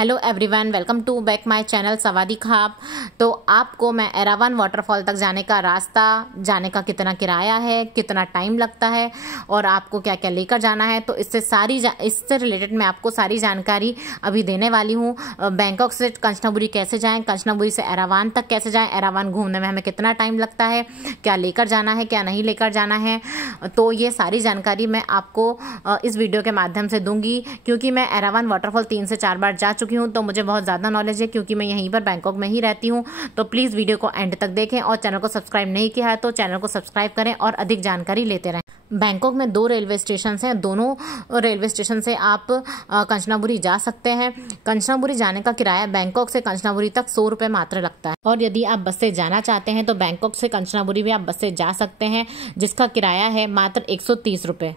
Hello everyone, welcome to back my channel सवादी खाब। तो आपको मैं एरावन वाटरफॉल तक जाने का रास्ता, जाने का कितना किराया है, कितना टाइम लगता है और आपको क्या क्या लेकर जाना है, तो इससे रिलेटेड मैं आपको सारी जानकारी अभी देने वाली हूँ। बैंकॉक से कंचनाबुरी कैसे जाएं, कंचनाबुरी से एरावन तक कैसे जाएं, एरावन घूमने में हमें कितना टाइम लगता है, क्या लेकर जाना है, क्या नहीं लेकर जाना है, तो ये सारी जानकारी मैं आपको इस वीडियो के माध्यम से दूंगी। क्योंकि मैं एरावन वाटरफॉल 3 से 4 बार जा चुकी हूँ, तो मुझे बहुत ज़्यादा नॉलेज है, क्योंकि मैं यहीं पर बैंकॉक में ही रहती हूँ। तो प्लीज़ वीडियो को एंड तक देखें और चैनल को सब्सक्राइब नहीं किया है तो चैनल को सब्सक्राइब करें और अधिक जानकारी लेते रहें। बैंकॉक में 2 रेलवे स्टेशन हैं, दोनों रेलवे स्टेशन से आप कंचनाबुरी जा सकते हैं। कंचनाबुरी जाने का किराया बैंकॉक से कंचनाबुरी तक 100 रुपये मात्र लगता है। और यदि आप बस से जाना चाहते हैं तो बैंकॉक से कंचनाबुरी भी आप बस से जा सकते हैं, जिसका किराया है मात्र 130 रुपये।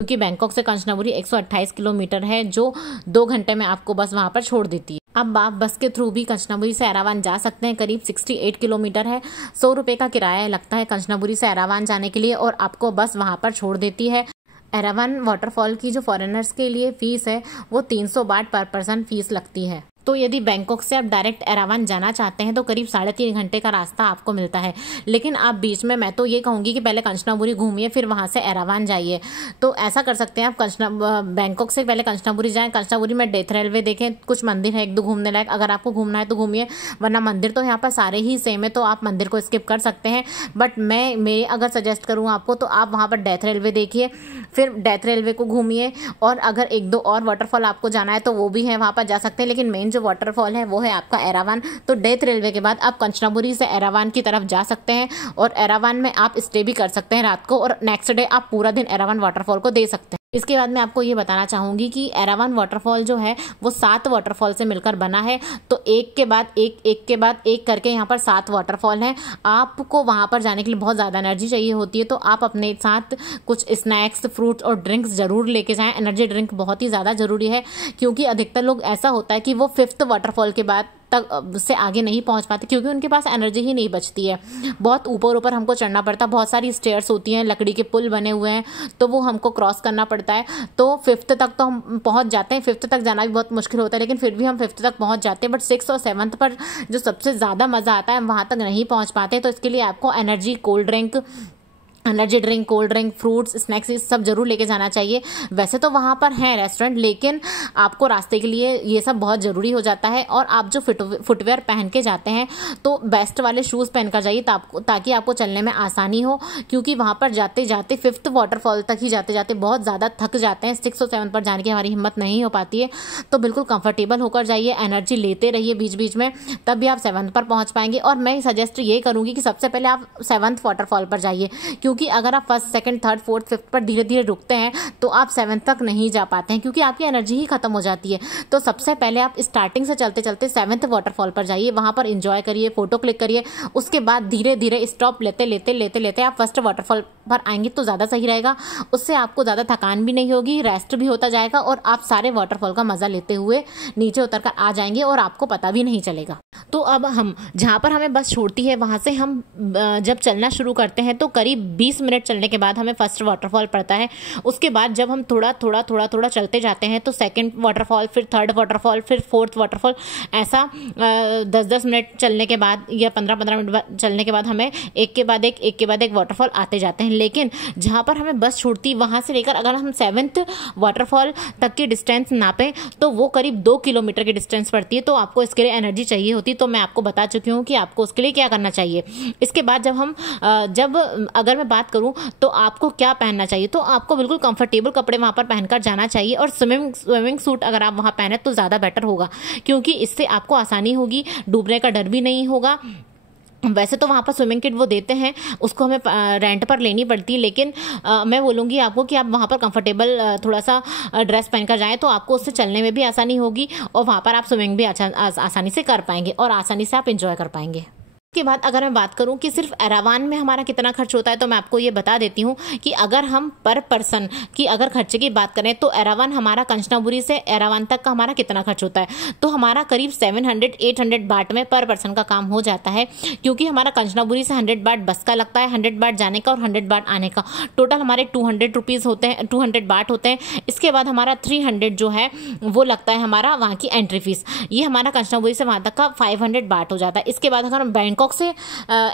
क्योंकि बैंकॉक से कंचनाबुरी 128 किलोमीटर है, जो 2 घंटे में आपको बस वहां पर छोड़ देती है। अब आप बस के थ्रू भी कंचनाबुरी से एरावन जा सकते हैं। करीब 68 किलोमीटर है, 100 रुपये का किराया लगता है कंचनाबुरी से एरावन जाने के लिए और आपको बस वहां पर छोड़ देती है। एरावन वाटरफॉल की जो फॉरेनर्स के लिए फीस है वो 300 बाट पर पर्सन फीस लगती है। तो यदि बैंकॉक से आप डायरेक्ट एरावन जाना चाहते हैं तो करीब 3.5 घंटे का रास्ता आपको मिलता है। लेकिन आप बीच में, मैं तो ये कहूँगी कि पहले कंचनाबुरी घूमिए फिर वहाँ से एरावन जाइए। तो ऐसा कर सकते हैं आप, बैंकॉक से पहले कंचनाबुरी जाएं, कंचनाबुरी में डेथ रेलवे देखें, कुछ मंदिर है 1-2 घूमने लायक, अगर आपको घूमना है तो घूमिए, वरना मंदिर तो यहाँ पर सारे ही सेम है तो आप मंदिर को स्किप कर सकते हैं। बट मैं अगर सजेस्ट करूँ आपको तो आप वहाँ पर डेथ रेलवे देखिए, फिर डेथ रेलवे को घूमिए। और अगर 1-2 और वाटरफॉल आपको जाना है तो वो भी है, वहाँ पर जा सकते हैं। लेकिन मेन जो वाटरफॉल है वो है आपका एरावन। तो डेथ रेलवे के बाद आप कंचनाबुरी से एरावन की तरफ जा सकते हैं और एरावन में आप स्टे भी कर सकते हैं रात को, और नेक्स्ट डे आप पूरा दिन एरावन वाटरफॉल को दे सकते हैं। इसके बाद मैं आपको ये बताना चाहूँगी कि एरावन वाटरफॉल जो है वो 7 वाटरफॉल से मिलकर बना है। तो एक के बाद एक करके यहाँ पर 7 वाटरफॉल हैं। आपको वहाँ पर जाने के लिए बहुत ज़्यादा एनर्जी चाहिए होती है, तो आप अपने साथ कुछ स्नैक्स, फ्रूट्स और ड्रिंक्स ज़रूर लेके जाएं। एनर्जी ड्रिंक बहुत ही ज़्यादा ज़रूरी है, क्योंकि अधिकतर लोग ऐसा होता है कि वो 5th वाटरफॉल के बाद तक से आगे नहीं पहुंच पाते, क्योंकि उनके पास एनर्जी ही नहीं बचती है। बहुत ऊपर हमको चढ़ना पड़ता है, बहुत सारी स्टेयर्स होती हैं, लकड़ी के पुल बने हुए हैं, तो वो हमको क्रॉस करना पड़ता है। तो 5th तक तो हम पहुंच जाते हैं, 5th तक जाना भी बहुत मुश्किल होता है, लेकिन फिर भी हम 5th तक पहुंच जाते हैं। बट 6th और 7th पर जो सबसे ज़्यादा मज़ा आता है, हम वहाँ तक नहीं पहुँच पाते। तो इसके लिए आपको energy drink, cold drink, fruits, snacks, ये सब जरूर लेके जाना चाहिए। वैसे तो वहाँ पर है रेस्टोरेंट, लेकिन आपको रास्ते के लिए ये सब बहुत ज़रूरी हो जाता है। और आप जो फुटवेयर पहन के जाते हैं तो बेस्ट वाले शूज़ पहन कर जाइए, ताकि आपको चलने में आसानी हो। क्योंकि वहाँ पर जाते जाते 5th वाटरफॉल तक ही जाते जाते बहुत ज़्यादा थक जाते हैं। 6 और 7 पर जाने की हमारी हिम्मत नहीं हो पाती है। तो बिल्कुल कंफर्टेबल होकर जाइए, एनर्जी लेते रहिए बीच बीच में, तब भी आप 7th पर पहुँच पाएंगे। और मैं सजेस्ट ये करूँगी कि सबसे पहले आप 7th वाटरफॉल पर जाइए, क्योंकि अगर आप 1st, 2nd, 3rd, 4th, 5th पर धीरे धीरे रुकते हैं तो आप 7th तक नहीं जा पाते हैं, क्योंकि आपकी एनर्जी ही खत्म हो जाती है। तो सबसे पहले आप स्टार्टिंग से चलते चलते 7th वाटरफॉल पर जाइए, वहां पर एंजॉय करिए, फोटो क्लिक करिए। उसके बाद धीरे धीरे स्टॉप लेते लेते आप 1st वाटरफॉल पर आएंगे तो ज़्यादा सही रहेगा। उससे आपको ज़्यादा थकान भी नहीं होगी, रेस्ट भी होता जाएगा और आप सारे वाटरफॉल का मज़ा लेते हुए नीचे उतरकर आ जाएंगे और आपको पता भी नहीं चलेगा। तो अब हम जहाँ पर हमें बस छोड़ती है वहाँ से हम जब चलना शुरू करते हैं तो करीब 20 मिनट चलने के बाद हमें 1st वाटरफॉल पड़ता है। उसके बाद जब हम थोड़ा चलते जाते हैं तो 2nd वाटरफॉल, फिर 3rd वाटरफॉल, फिर 4th वाटरफॉल, ऐसा 10-10 मिनट चलने के बाद या 15-15 मिनट चलने के बाद हमें एक के बाद एक वाटरफॉल आते जाते हैं। लेकिन जहाँ पर हमें बस छूटती, वहाँ से लेकर अगर हम 7th वाटरफॉल तक की डिस्टेंस नापें तो वो करीब 2 किलोमीटर की डिस्टेंस पड़ती है। तो आपको इसके लिए एनर्जी चाहिए होती, तो मैं आपको बता चुकी हूँ कि आपको उसके लिए क्या करना चाहिए। इसके बाद जब अगर मैं बात करूँ तो आपको क्या पहनना चाहिए, तो आपको बिल्कुल कंफर्टेबल कपड़े वहाँ पर पहनकर जाना चाहिए। और स्विमिंग सूट अगर आप वहाँ पहने तो ज़्यादा बेटर होगा, क्योंकि इससे आपको आसानी होगी, डूबने का डर भी नहीं होगा। वैसे तो वहाँ पर स्विमिंग किट वो देते हैं, उसको हमें रेंट पर लेनी पड़ती है, लेकिन मैं बोलूँगी आपको कि आप वहाँ पर कंफर्टेबल थोड़ा सा ड्रेस पहनकर जाएं तो आपको उससे चलने में भी आसानी होगी और वहाँ पर आप स्विमिंग भी आसानी से कर पाएंगे और आसानी से आप इंजॉय कर पाएंगे। के बाद अगर मैं बात करूं कि सिर्फ एरावान में हमारा कितना खर्च होता है, तो मैं आपको ये बता देती हूं कि अगर हम पर पर्सन की अगर खर्चे की बात करें तो एरावान हमारा कंचनाबुरी से एरावान तक का हमारा कितना खर्च होता है, तो हमारा करीब 700-800 बाट में पर पर्सन का काम हो जाता है। क्योंकि हमारा कंचनाबुरी से 100 बाट बस का लगता है, 100 बाट जाने का और 100 बाट आने का, टोटल हमारे 200 रुपीज़ होते हैं, 200 बाट होते हैं। इसके बाद हमारा 300 जो है वो लगता है हमारा वहाँ की एंट्री फीस। ये हमारा कंचनाबुरी से वहाँ तक का 500 बाट हो जाता है। इसके बाद अगर हम बैंकॉक से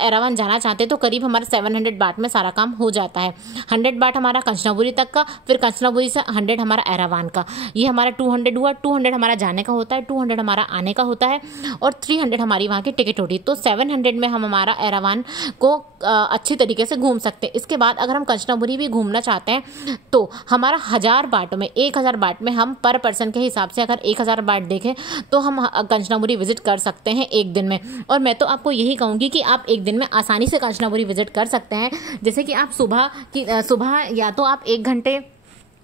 एरावान जाना चाहते हैं तो करीब हमारे 700 बाट में सारा काम हो जाता है। 100 बाट हमारा कंचनाबुरी तक का, फिर कंचनाबुरी से 100 हमारा एरावान का, ये हमारा 200 हुआ। 200 हमारा जाने का होता है, 200 हमारा आने का होता है और 300 हमारी वहाँ की टिकट होती है। तो 700 में हम हमारा एरावान को अच्छी तरीके से घूम सकते हैं। इसके बाद अगर हम कंचनाबुरी भी घूमना चाहते हैं तो हमारा 1000 बाट में, 1000 बाट में हम पर पर्सन के हिसाब से अगर 1000 बाट देखें तो हम कंचनाबुरी विजिट कर सकते हैं एक दिन में। और मैं तो आपको यही कहूँगी कि आप एक दिन में आसानी से कंचनाबुरी विजिट कर सकते हैं। जैसे कि आप सुबह या तो आप 1 घंटे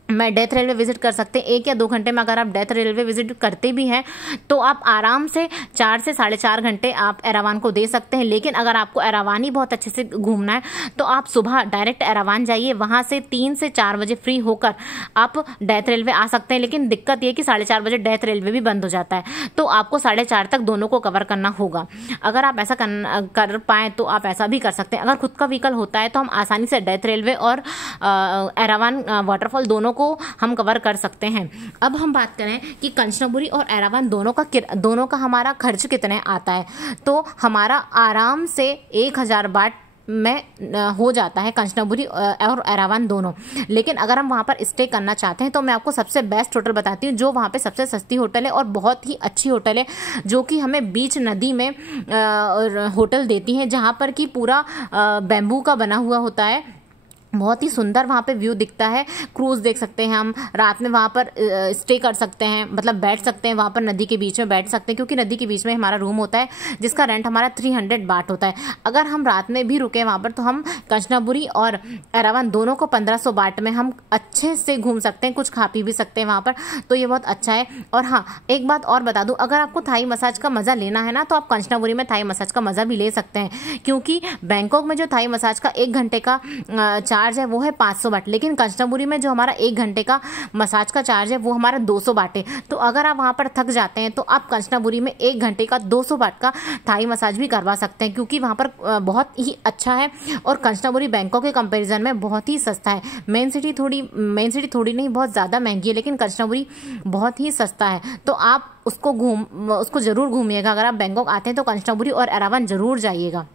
में डेथ रेलवे विजिट कर सकते हैं, 1 या 2 घंटे में अगर आप डेथ रेलवे विजिट करते भी हैं तो आप आराम से 4 से 4.5 घंटे आप एरावान को दे सकते हैं। लेकिन अगर आपको एरावान ही बहुत अच्छे से घूमना है तो आप सुबह डायरेक्ट एरावान जाइए, वहाँ से 3 से 4 बजे फ्री होकर आप डेथ रेलवे आ सकते हैं। लेकिन दिक्कत ये कि 4:30 बजे डेथ रेलवे भी बंद हो जाता है, तो आपको 4:30 तक दोनों को कवर करना होगा। अगर आप ऐसा कर पाएँ तो आप ऐसा भी कर सकते हैं। अगर खुद का व्हीकल होता है तो हम आसानी से डेथ रेलवे और एरावान वाटरफॉल दोनों को हम कवर कर सकते हैं। अब हम बात करें कि कंचनाबुरी और एरावान दोनों का हमारा खर्च कितने आता है, तो हमारा आराम से 1000 बाट में हो जाता है कंचनाबुरी और एरावान दोनों। लेकिन अगर हम वहाँ पर स्टे करना चाहते हैं तो मैं आपको सबसे बेस्ट होटल बताती हूँ, जो वहाँ पे सबसे सस्ती होटल है और बहुत ही अच्छी होटल है, जो कि हमें बीच नदी में होटल देती हैं, जहाँ पर कि पूरा बैम्बू का बना हुआ होता है। बहुत ही सुंदर वहाँ पे व्यू दिखता है, क्रूज देख सकते हैं हम, रात में वहाँ पर स्टे कर सकते हैं, मतलब बैठ सकते हैं वहाँ पर, नदी के बीच में बैठ सकते हैं, क्योंकि नदी के बीच में हमारा रूम होता है जिसका रेंट हमारा 300 बाट होता है। अगर हम रात में भी रुके वहाँ पर तो हम कंचनाबुरी और एरावान दोनों को 1500 बाट में हम अच्छे से घूम सकते हैं, कुछ खा पी भी सकते हैं वहाँ पर, तो ये बहुत अच्छा है। और हाँ, एक बात और बता दूँ, अगर आपको थाई मसाज का मज़ा लेना है ना तो आप कंचनाबुरी में थाई मसाज का मज़ा भी ले सकते हैं, क्योंकि बैंकॉक में जो थाई मसाज का 1 घंटे का चार्ज है वो है 500 बाट, लेकिन कंचनाबुरी में जो हमारा 1 घंटे का मसाज का चार्ज है वो हमारा 200 बाट है। तो अगर आप वहाँ पर थक जाते हैं तो आप कंचनाबुरी में 1 घंटे का 200 बाट का थाई मसाज भी करवा सकते हैं, क्योंकि वहाँ पर बहुत ही अच्छा है और कंचनाबुरी बैंकॉक के कंपैरिजन में बहुत ही सस्ता है। मेन सिटी थोड़ी नहीं, बहुत ज़्यादा महंगी है, लेकिन कंचनाबुरी बहुत ही सस्ता है। तो आप उसको ज़रूर घूमिएगा। अगर आप बैंकॉक आते हैं तो कंचनाबुरी और एरावान ज़रूर जाइएगा।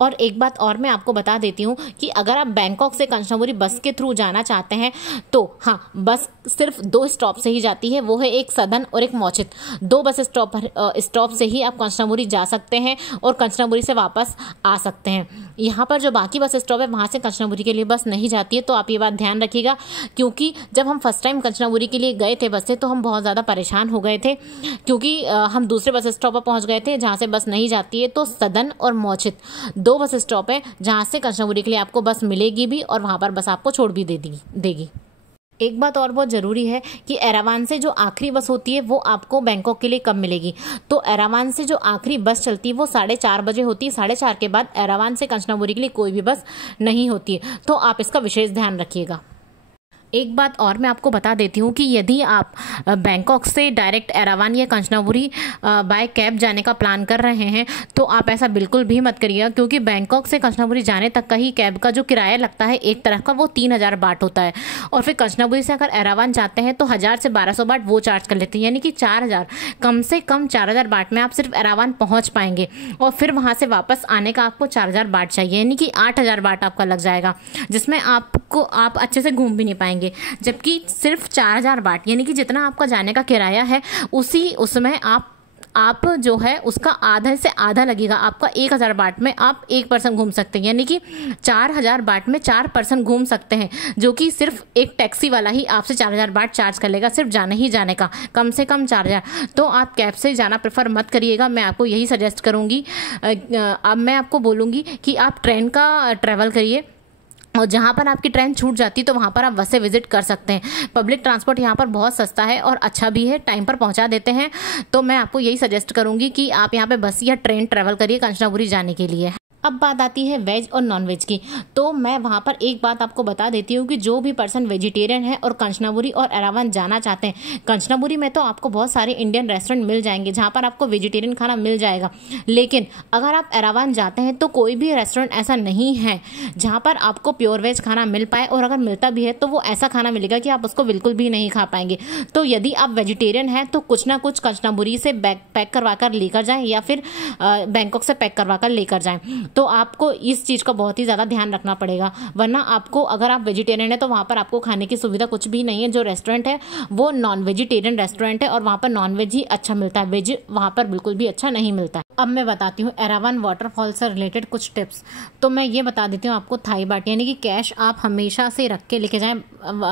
और एक बात और मैं आपको बता देती हूँ कि अगर आप बैंकॉक से कंचनाबुरी बस के थ्रू जाना चाहते हैं तो हाँ, बस सिर्फ 2 स्टॉप से ही जाती है, वो है एक सदन और एक मोचित। 2 बस स्टॉप से ही आप कंचनाबुरी जा सकते हैं और कंचनाबुरी से वापस आ सकते हैं। यहाँ पर जो बाकी बस स्टॉप है वहाँ से कंचनाबुरी के लिए बस नहीं जाती है, तो आप ये बात ध्यान रखिएगा। क्योंकि जब हम फर्स्ट टाइम कंचनाबुरी के लिए गए थे बस से तो हम बहुत ज़्यादा परेशान हो गए थे, क्योंकि हम दूसरे बस स्टॉप पर पहुँच गए थे जहाँ से बस नहीं जाती है। तो सदन और मोचित 2 बस स्टॉप है जहाँ से कंचनाबुरी के लिए आपको बस मिलेगी भी और वहाँ पर बस आपको छोड़ भी देगी। एक बात और बहुत ज़रूरी है कि एरावान से जो आखिरी बस होती है वो आपको बैंकॉक के लिए कब मिलेगी। तो एरावान से जो आखिरी बस चलती है वो 4:30 बजे होती है। 4:30 के बाद एरावान से कंचनाबुरी के लिए कोई भी बस नहीं होती है, तो आप इसका विशेष ध्यान रखिएगा। एक बात और मैं आपको बता देती हूँ कि यदि आप बैंकॉक से डायरेक्ट एरावान या कंचनाबुरी बाय कैब जाने का प्लान कर रहे हैं तो आप ऐसा बिल्कुल भी मत करिएगा, क्योंकि बैंकॉक से कंचनाबुरी जाने तक का ही कैब का जो किराया लगता है एक तरफ का वो 3000 बाट होता है। और फिर कंचनाबुरी से अगर एरावान जाते हैं तो 1000 से 1200 बाट वो चार्ज कर लेते हैं, यानी कि 4000, कम से कम 4000 बाट में आप सिर्फ एरावान पहुँच पाएंगे। और फिर वहाँ से वापस आने का आपको 4000 बाट चाहिए, यानी कि 8000 बाट आपका लग जाएगा, जिसमें आप अच्छे से घूम भी नहीं पाएंगे। जबकि सिर्फ 4000 बाट, यानी कि जितना आपका जाने का किराया है उसमें आप जो है उसका आधा से आधा लगेगा। आपका 1000 बाट में आप 1 पर्सन घूम सकते हैं, यानी कि 4000 बाट में 4 पर्सन घूम सकते हैं, जो कि सिर्फ एक टैक्सी वाला ही आपसे 4000 बाट चार्ज कर लेगा, सिर्फ जाने का कम से कम 4000। तो आप कैब से जाना प्रेफर मत करिएगा, मैं आपको यही सजेस्ट करूँगी। अब मैं आपको बोलूँगी कि आप ट्रेन का ट्रैवल करिए। और जहाँ पर आपकी ट्रेन छूट जाती है तो वहाँ पर आप बस से विजिट कर सकते हैं। पब्लिक ट्रांसपोर्ट यहाँ पर बहुत सस्ता है और अच्छा भी है, टाइम पर पहुँचा देते हैं। तो मैं आपको यही सजेस्ट करूँगी कि आप यहाँ पे बस या ट्रेन ट्रैवल करिए कंचनापुरी जाने के लिए। अब बात आती है वेज और नॉन वेज की। तो मैं वहाँ पर एक बात आपको बता देती हूँ कि जो भी पर्सन वेजिटेरियन है और कंचनापुरी और एरावन जाना चाहते हैं, कंचनापुरी में तो आपको बहुत सारे इंडियन रेस्टोरेंट मिल जाएंगे जहाँ पर आपको वेजिटेरियन खाना मिल जाएगा। लेकिन अगर आप एरावन जाते हैं तो कोई भी रेस्टोरेंट ऐसा नहीं है जहाँ पर आपको प्योर वेज खाना मिल पाए, और अगर मिलता भी है तो वो ऐसा खाना मिलेगा कि आप उसको बिल्कुल भी नहीं खा पाएंगे। तो यदि आप वेजिटेरियन हैं तो कुछ ना कुछ कंचनापुरी से पैक करवा कर लेकर जाएँ या फिर बैंकॉक से पैक करवा कर लेकर जाएँ। तो आपको इस चीज़ का बहुत ही ज़्यादा ध्यान रखना पड़ेगा, वरना आपको, अगर आप वेजिटेरियन है तो वहाँ पर आपको खाने की सुविधा कुछ भी नहीं है। जो रेस्टोरेंट है वो नॉन वेजिटेरियन रेस्टोरेंट है और वहाँ पर नॉन वेज ही अच्छा मिलता है, वेज वहाँ पर बिल्कुल भी अच्छा नहीं मिलता है। अब मैं बताती हूँ एरावन वाटरफॉल से रिलेटेड कुछ टिप्स। तो मैं ये बता देती हूँ आपको, थाई बाटी यानी कि कैश आप हमेशा से रख के लेके जाएं।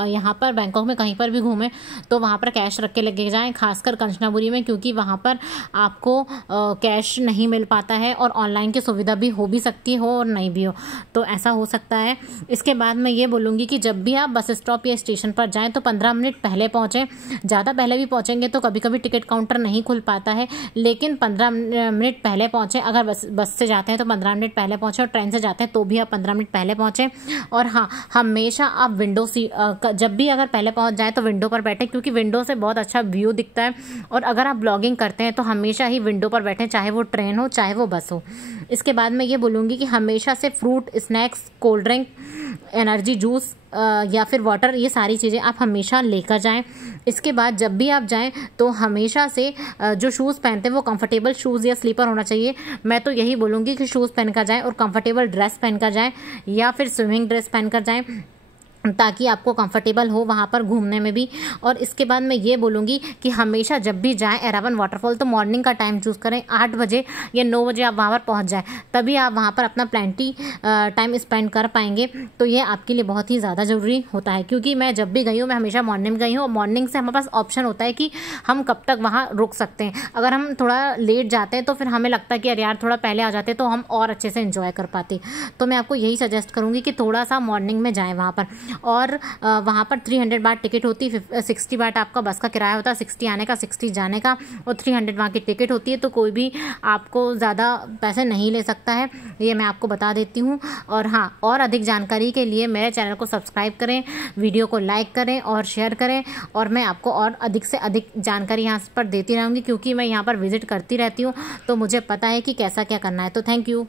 यहाँ पर बैंकॉक में कहीं पर भी घूमें तो वहाँ पर कैश रख के लेके जाएं, खासकर कंचनापुरी में, क्योंकि वहाँ पर आपको कैश नहीं मिल पाता है और ऑनलाइन की सुविधा भी हो भी सकती हो और नहीं भी हो, तो ऐसा हो सकता है। इसके बाद मैं ये बोलूँगी कि जब भी आप बस स्टॉप या स्टेशन पर जाएँ तो 15 मिनट पहले पहुँचें। ज़्यादा पहले भी पहुँचेंगे तो कभी कभी टिकट काउंटर नहीं खुल पाता है, लेकिन 15 मिनट पहले पहुँचें। अगर बस से जाते हैं तो 15 मिनट पहले पहुँचें, और ट्रेन से जाते हैं तो भी आप 15 मिनट पहले पहुँचें। और हाँ, हमेशा आप विंडो सीट, जब भी अगर पहले पहुँच जाए तो विंडो पर बैठें, क्योंकि विंडो से बहुत अच्छा व्यू दिखता है। और अगर आप ब्लॉगिंग करते हैं तो हमेशा ही विंडो पर बैठें, चाहे वो ट्रेन हो चाहे वो बस हो। इसके बाद मैं ये बोलूँगी कि हमेशा से fruit, snacks, cold drink, energy juice या फिर वाटर, ये सारी चीज़ें आप हमेशा लेकर जाएं। इसके बाद जब भी आप जाएं तो हमेशा से जो शूज़ पहनते हैं वो कंफर्टेबल शूज़ या स्लीपर होना चाहिए। मैं तो यही बोलूँगी कि शूज़ पहनकर जाएं और कंफर्टेबल ड्रेस पहनकर जाएं या फिर स्विमिंग ड्रेस पहनकर जाएं, ताकि आपको कंफर्टेबल हो वहाँ पर घूमने में भी। और इसके बाद मैं ये बोलूँगी कि हमेशा जब भी जाएं एरावन वाटरफॉल तो मॉर्निंग का टाइम चूज़ करें। 8 बजे या 9 बजे आप वहाँ पर पहुँच जाएं, तभी आप वहाँ पर अपना प्लेंटी टाइम स्पेंड कर पाएंगे। तो ये आपके लिए बहुत ही ज़्यादा ज़रूरी होता है, क्योंकि मैं जब भी गई हूँ मैं हमेशा मॉर्निंग में गई हूँ, और मॉर्निंग से हमारे पास ऑप्शन होता है कि हम कब तक वहाँ रुक सकते हैं। अगर हम थोड़ा लेट जाते हैं तो फिर हमें लगता है कि अरे यार थोड़ा पहले आ जाते तो हम और अच्छे से एंजॉय कर पाते। तो मैं आपको यही सजेस्ट करूँगी कि थोड़ा सा मॉर्निंग में जाएँ वहाँ पर। और वहाँ पर 300 बाट टिकट होती है, 60 बाट आपका बस का किराया होता है, 60 आने का 60 जाने का, और 300 वहाँ की टिकट होती है। तो कोई भी आपको ज़्यादा पैसे नहीं ले सकता है, ये मैं आपको बता देती हूँ। और हाँ, और अधिक जानकारी के लिए मेरे चैनल को सब्सक्राइब करें, वीडियो को लाइक करें और शेयर करें, और मैं आपको और अधिक से अधिक जानकारी यहाँ पर देती रहूँगी, क्योंकि मैं यहाँ पर विजिट करती रहती हूँ तो मुझे पता है कि कैसा क्या करना है। तो थैंक यू।